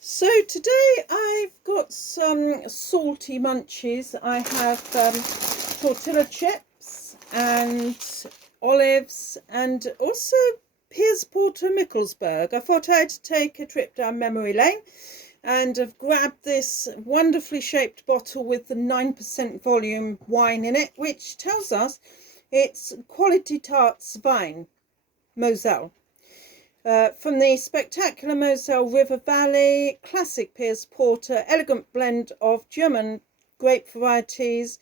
So today I've got some salty munchies. I have tortilla chips and olives and also Piesporter Michelsberg. I thought I'd take a trip down memory lane and I've grabbed this wonderfully shaped bottle with the 9% volume wine in it, which tells us it's Quality Tarts Vine, Mosel. From the spectacular Mosel River Valley, classic Piesporter, elegant blend of German grape varieties,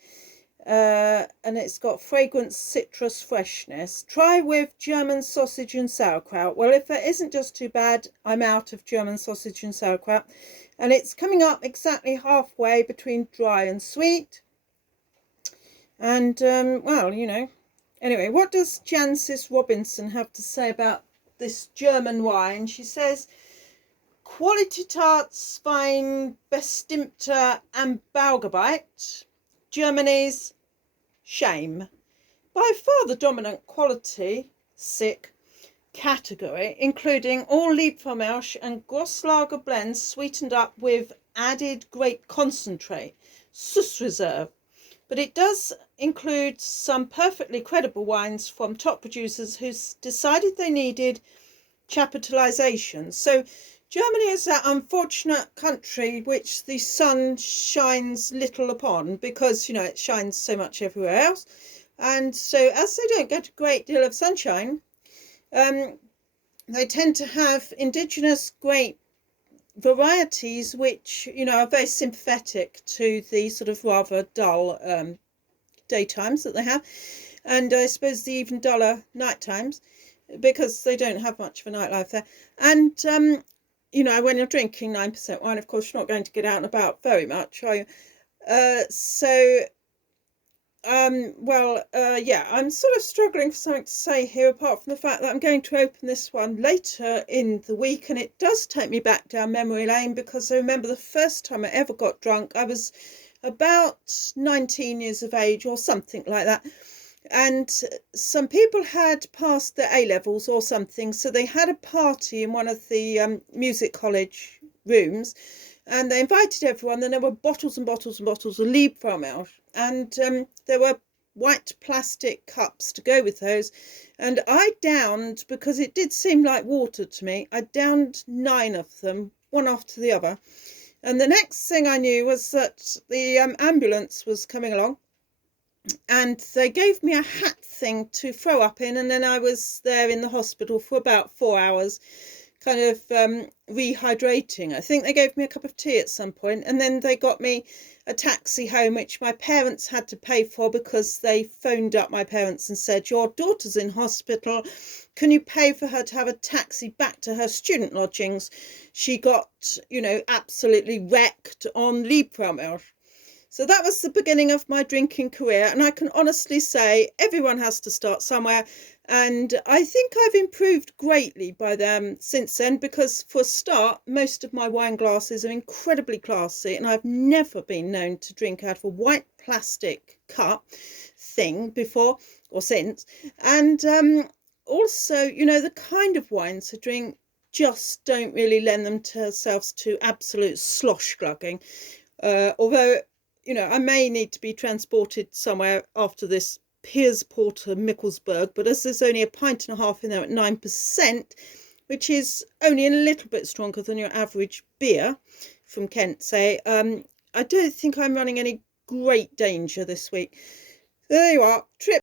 and it's got fragrant citrus freshness. Try with German sausage and sauerkraut. Well, if that isn't just too bad, I'm out of German sausage and sauerkraut. And it's coming up exactly halfway between dry and sweet. And, well, anyway, what does Jancis Robinson have to say about this German wine? She says, Quality Tarts Wein bestimmter Anbaugebiet, Germany's shame. By far the dominant quality, category, including all Liebfrommersch and Grosslager blends sweetened up with added grape concentrate, Sus Reserve. But it does include some perfectly credible wines from top producers who decided they needed capitalization. So Germany is that unfortunate country which the sun shines little upon because, it shines so much everywhere else. And so as they don't get a great deal of sunshine, they tend to have indigenous grape varieties which are very sympathetic to the sort of rather dull daytimes that they have, and I suppose the even duller night times because they don't have much of a nightlife there. And when you're drinking 9% wine, of course you're not going to get out and about very much, are you? I'm sort of struggling for something to say here, apart from the fact that I'm going to open this one later in the week, and it does take me back down memory lane because I remember the first time I ever got drunk. I was about 19 years of age or something like that, and some people had passed their A-levels or something, so they had a party in one of the music college rooms, and they invited everyone. Then there were bottles and bottles and bottles of Liebfrommersch, and there were white plastic cups to go with those, and I downed, because it did seem like water to me, I downed 9 of them, one after the other. And the next thing I knew was that the ambulance was coming along, and they gave me a hat thing to throw up in, and then I was there in the hospital for about 4 hours, kind of rehydrating. I think they gave me a cup of tea at some point, and then they got me a taxi home, which my parents had to pay for because they phoned up my parents and said, your daughter's in hospital, can you pay for her to have a taxi back to her student lodgings? She got, absolutely wrecked on Liebfrommersch. So that was the beginning of my drinking career, and I can honestly say everyone has to start somewhere, and I think I've improved greatly by them since then, because for a start, most of my wine glasses are incredibly classy, and I've never been known to drink out of a white plastic cup thing before or since. And also, the kind of wines I drink just don't really lend themselves to absolute slosh glugging, although I may need to be transported somewhere after this Piesporter Michelsberg, but as there's only a pint and a half in there at 9%, which is only a little bit stronger than your average beer from Kent, say, I don't think I'm running any great danger this week. There you are, trip